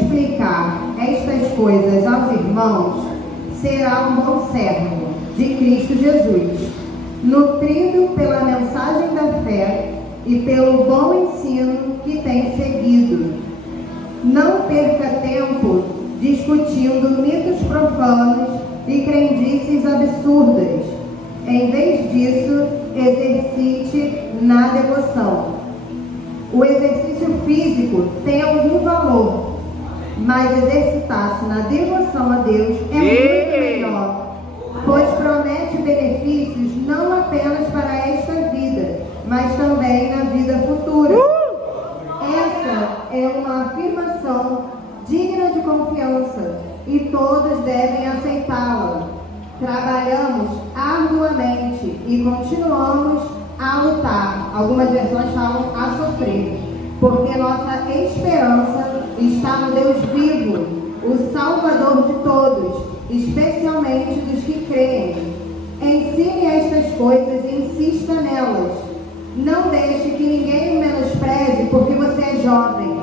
explicar estas coisas aos irmãos, será um bom servo de Cristo Jesus, nutrido pela mensagem da fé e pelo bom ensino que tem seguido. Não perca tempo discutindo mitos profanos e crendices absurdas. Em vez disso, exercite na devoção. O exercício físico tem algum valor, mas exercitar-se na devoção a Deus é muito melhor, pois promete benefícios não apenas para esta vida, mas também na vida futura. Essa é uma afirmação digna de confiança e todos devem aceitá-la. Trabalhamos arduamente e continuamos a lutar. Algumas versões falam a sofrer, porque nossa esperança está no Deus vivo, o Salvador de todos, especialmente dos que creem. Ensine estas coisas e insista nelas. Não deixe que ninguém o menospreze porque você é jovem.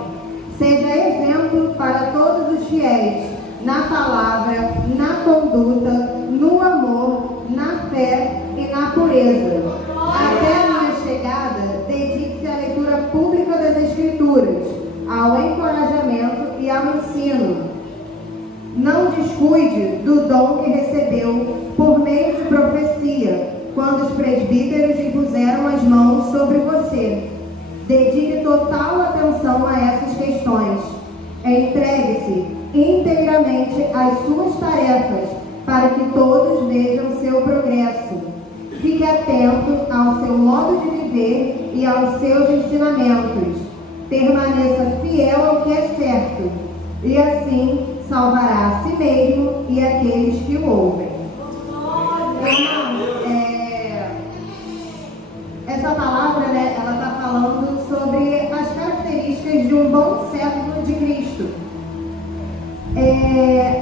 Seja exemplo para todos os fiéis, na palavra, na conduta, no amor, na fé e na pureza. Até a minha chegada, dedique-se à leitura pública das Escrituras, ao encorajamento e ao ensino. Não descuide do dom que recebeu por meio de profecia, quando os presbíteros impuseram as mãos sobre você. Dedique total atenção a essas questões. Entregue-se inteiramente às suas tarefas, para que todos vejam seu progresso. Fique atento ao seu modo de viver e aos seus ensinamentos. Permaneça fiel ao que é certo, e assim salvará a si mesmo e aqueles que o ouvem. Essa palavra, né, ela está falando sobre as características de um bom servo de Cristo.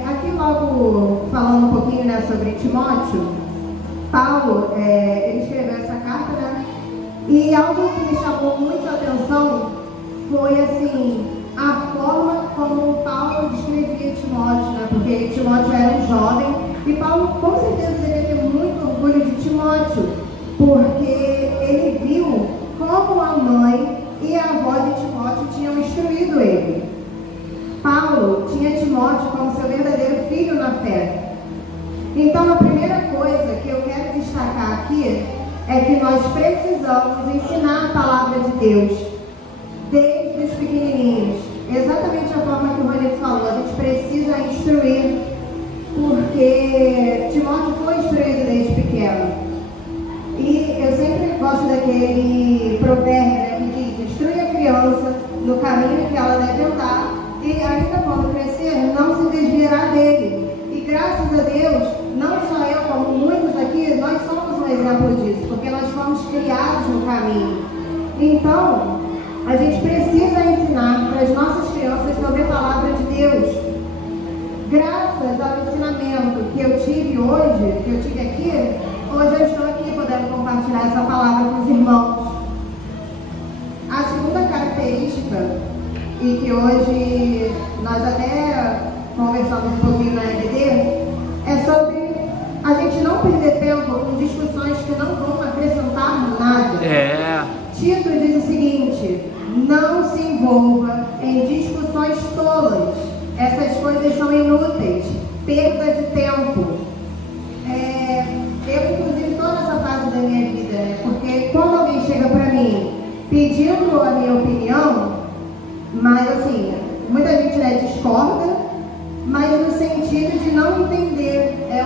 Aqui logo falando um pouquinho, né, sobre Timóteo, Paulo, ele escreveu essa carta, né, e algo que me chamou muito a atenção foi assim, a forma como Paulo descrevia Timóteo, né, porque Timóteo era um jovem, e Paulo com certeza devia ter muito orgulho de Timóteo, porque ele viu como a mãe e a avó de Timóteo tinham instruído ele. Paulo tinha Timóteo como seu verdadeiro filho na fé. Então a primeira coisa que eu quero destacar aqui é que nós precisamos ensinar a palavra de Deus desde os pequenininhos. Exatamente a forma que o Ronito falou, a gente precisa instruir, porque Timóteo foi instruído desde pequeno. E eu sempre gosto daquele provérbio, né, que diz: instrui a criança no caminho que ela deve andar, e ainda quando crescer, não se desviará dele. E graças a Deus, não só eu, como muitos aqui, nós somos um exemplo disso, porque nós fomos criados no caminho. Então, a gente precisa ensinar para as nossas crianças sobre a palavra de Deus. Graças ao ensinamento que eu tive hoje, que eu tive aqui, hoje eu estou aqui podendo compartilhar essa palavra com os irmãos. A segunda característica, e que hoje nós até conversamos um pouquinho na EBD, é sobre a gente não perder tempo com discussões que não vão acrescentar nada. Tito diz o seguinte: não se envolva em discussões tolas. Essas coisas são inúteis, perda de tempo. Eu, inclusive, toda essa fase da minha vida, né? Porque quando alguém chega pra mim pedindo a minha opinião, mas assim, muita gente, né, discorda, mas no sentido de não entender, é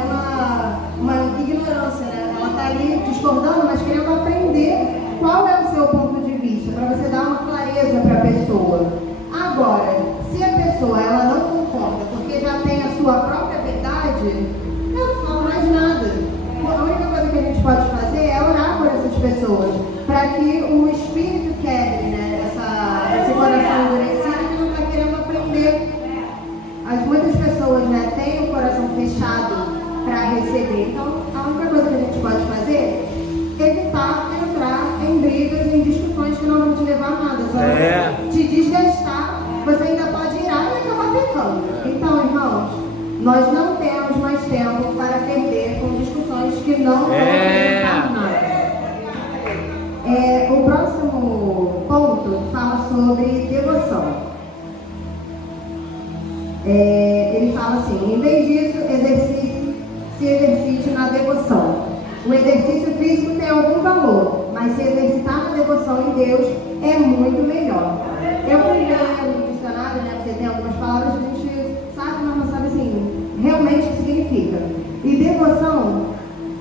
uma ignorância, né? Ela tá ali discordando, mas querendo aprender qual é o seu ponto de vista, para você dar uma clareza para a pessoa. Agora, se a pessoa ela não concorda porque já tem a sua própria verdade, eu não falo mais nada. A única coisa que a gente pode fazer é orar por essas pessoas, para que o espírito quebre, né, esse coração endurecido que não está querendo aprender. Muitas pessoas, né, têm o coração fechado para receber. Então, a única coisa que a gente pode fazer é evitar entrar em brigas, em discussões que não vão te levar a nada. Só te desgastar, você ainda pode ir e acabar pecando. Então, irmãos, nós não temos mais tempo para perder com discussões que não vão acrescentar nada. O próximo ponto fala sobre devoção. Ele fala assim: em vez disso, se exercite na devoção. O exercício físico tem algum valor, mas se exercitar na devoção em Deus é muito melhor. Eu fui ler no dicionário, né? Porque tem algumas palavras que a gente sabe, mas não sabe assim, realmente o que significa. E devoção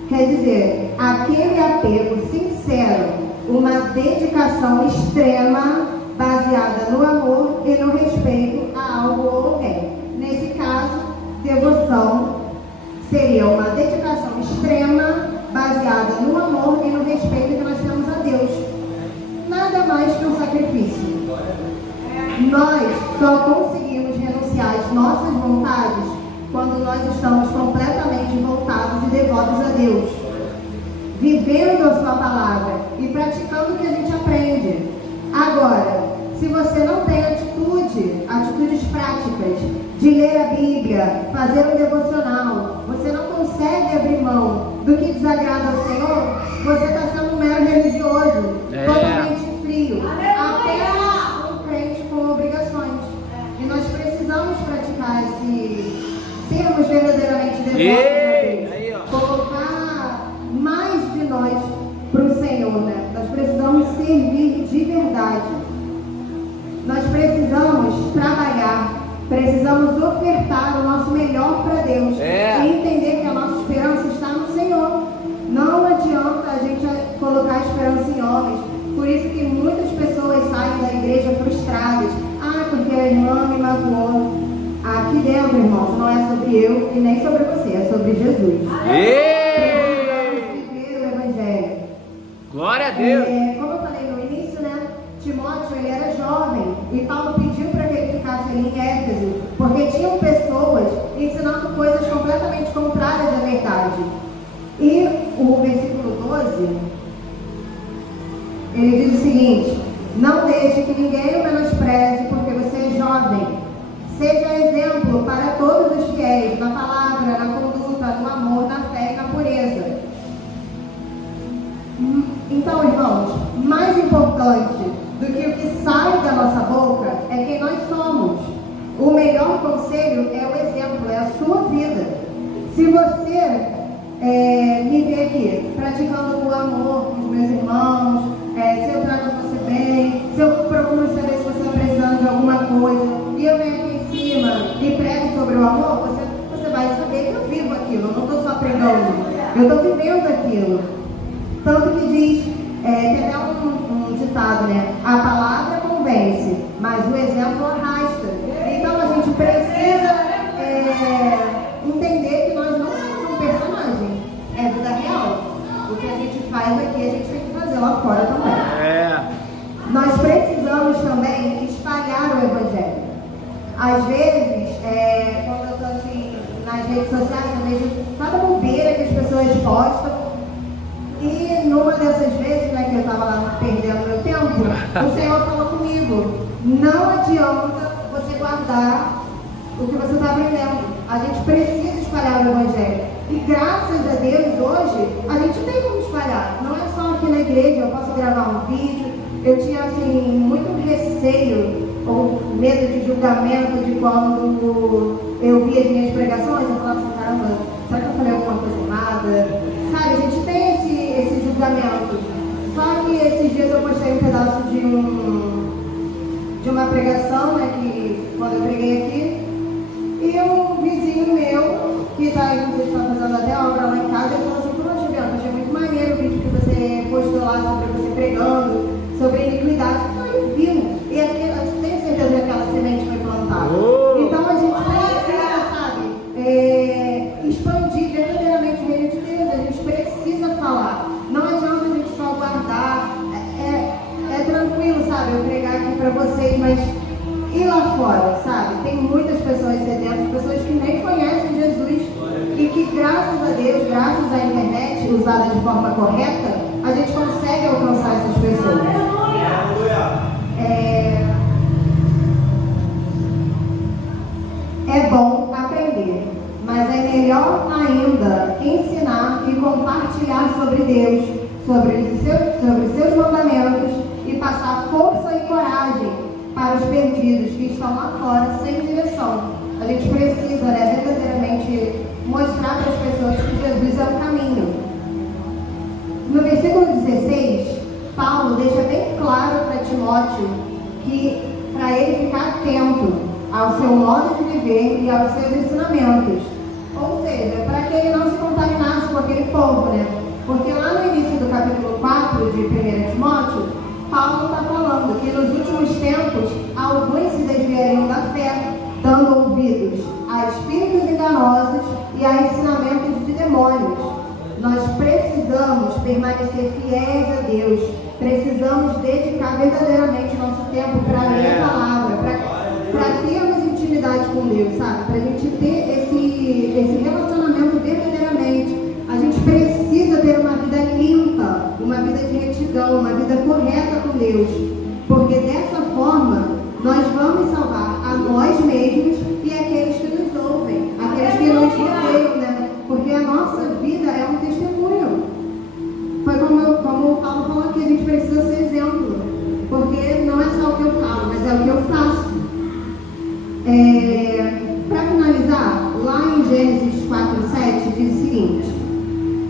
quer dizer aquele apego sincero, uma dedicação extrema baseada no amor e no respeito a algo ou alguém. Nesse caso, devoção seria uma dedicação extrema baseada no amor e no respeito que nós temos a Deus. Nada mais que um sacrifício. Nós só conseguimos renunciar às nossas vontades quando nós estamos completamente voltados e devotos a Deus, vivendo a sua palavra e praticando o que a gente aprende. Agora, se você não tem atitudes práticas de ler a Bíblia, fazer um devocional, você não consegue abrir mão do que desagrada ao Senhor, você está sendo um mero religioso, totalmente frio, apenas um crente com obrigações. E nós precisamos praticar sermos verdadeiramente devotos a Deus, colocar mais de nós para o Senhor, né? Nós precisamos servir de verdade. Nós precisamos trabalhar, precisamos ofertar o nosso melhor para Deus e entender que a nossa esperança está no Senhor. Não adianta a gente colocar esperança em homens. Por isso que muitas pessoas saem da igreja frustradas. Porque a irmã me magoou. Aqui dentro, irmãos, não é sobre eu e nem sobre você, é sobre Jesus. Precisamos viver o Evangelho. Glória a Deus. Como eu falei no início, né? Timóteo, ele era jovem e Paulo pediu para que ele ficasse ali em Éfeso, porque tinham pessoas ensinando coisas completamente contrárias à verdade. E o versículo 12, ele diz o seguinte: não deixe que ninguém o menospreze, porque você é jovem. Seja exemplo para todos os fiéis, na palavra, na conduta, no amor, na fé e na pureza. Então, irmãos, mais importante do que o que sai da nossa boca é quem nós somos. O melhor conselho é o exemplo, é a sua vida. Se você me vê aqui praticando o amor com os meus irmãos, se eu trato você bem, se eu procuro saber se você está precisando de alguma coisa, e eu venho aqui em cima e prego sobre o amor, você vai saber que eu vivo aquilo, eu não estou só pregando, eu estou vivendo aquilo. Tanto que diz, tem até um ditado, né? A palavra convence, mas o exemplo arrasta. Então a gente precisa entender que nós não somos um personagem, é vida real. O que a gente faz aqui, a gente tem que fazer lá fora também. Nós precisamos também espalhar o Evangelho. Às vezes, quando eu estou assim, nas redes sociais, eu vejo cada bobeira que as pessoas postam. E numa dessas vezes, né, que eu estava lá perdendo meu tempo, o Senhor falou comigo: não adianta você guardar o que você está aprendendo. A gente precisa espalhar o Evangelho. E graças a Deus, hoje, a gente tem como espalhar. Não é só aqui na igreja, eu posso gravar um vídeo. Eu tinha, assim, muito receio ou medo de julgamento de quando eu via as minhas pregações. Eu falava assim: caramba, será que eu falei alguma coisa errada? Sabe, a gente tem esse julgamento. Só que esses dias eu postei um pedaço de uma pregação, né, que quando eu preguei aqui, e um vizinho meu, que está fazendo até obra lá em casa, ele falou assim: poxa, Bianca, achei muito maneiro o vídeo que você postou lá sobre você pregando, sobre iniquidade. Então ele viu, e aqui, eu tenho certeza que aquela semente foi plantada. Então a gente precisa, sabe, expandir verdadeiramente o reino de Deus. A gente precisa falar. Não adianta a gente só guardar. É tranquilo, sabe, eu pregar aqui para vocês, mas e lá fora, sabe? Tem muitas pessoas sedentas, pessoas que nem conhecem Jesus e que, graças a Deus, graças à internet usada de forma correta, a gente consegue alcançar essas pessoas. é bom aprender, mas é melhor ainda ensinar e compartilhar sobre Deus, sobre os seus mandamentos e passar força e coragem para os perdidos que estão lá fora sem direção. A gente precisa, verdadeiramente mostrar para as pessoas que Jesus é o caminho. No versículo 16, Paulo deixa bem claro para Timóteo que para ele ficar atento ao seu modo de viver e aos seus ensinamentos. Ou seja, para que ele não se contaminasse com aquele povo, né? Porque lá no início do capítulo 4 de 1 Timóteo, Paulo está falando que nos últimos tempos alguns se desviariam da fé, dando ouvidos a espíritos enganosos e a ensinamentos de demônios. Nós precisamos permanecer fiéis a Deus, precisamos dedicar verdadeiramente nosso tempo para ler a palavra, para termos intimidade com Deus, sabe? Para a gente ter esse relacionamento verdadeiramente. A gente precisa ter uma vida limpa, uma vida de retidão, uma vida correta com Deus, porque dessa forma nós vamos salvar a nós mesmos e aqueles que nos ouvem, aqueles que nos rodeiam, né? Porque a nossa vida é um testemunho. Foi como o Paulo falou aqui, a gente precisa ser exemplo, porque não é só o que eu falo, mas é o que eu faço. Para finalizar, lá em Gênesis 4:7 diz o seguinte: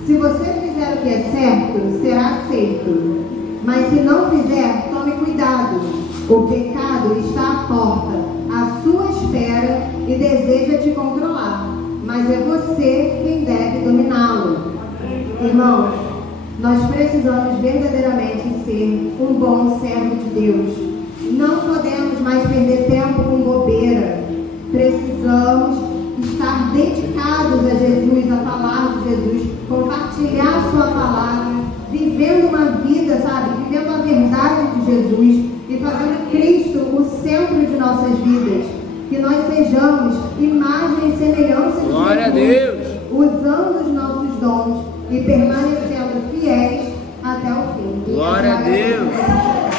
se você fizer o que é certo, será aceito, mas se não fizer, tome cuidado. O pecado está à porta, à sua espera e deseja te controlar, mas é você quem deve dominá-lo. Irmãos, nós precisamos verdadeiramente ser um bom servo de Deus. Não podemos mais perder tempo com bobeira. Precisamos estar dedicados a Jesus, a palavra de Jesus, compartilhar a sua palavra, vivendo uma vida, sabe? Vivendo a verdade de Jesus e fazendo Cristo o centro de nossas vidas. Que nós sejamos imagem e semelhança de Glória Jesus, a Deus, usando os nossos dons e permanecendo fiéis até o fim. glória a Deus.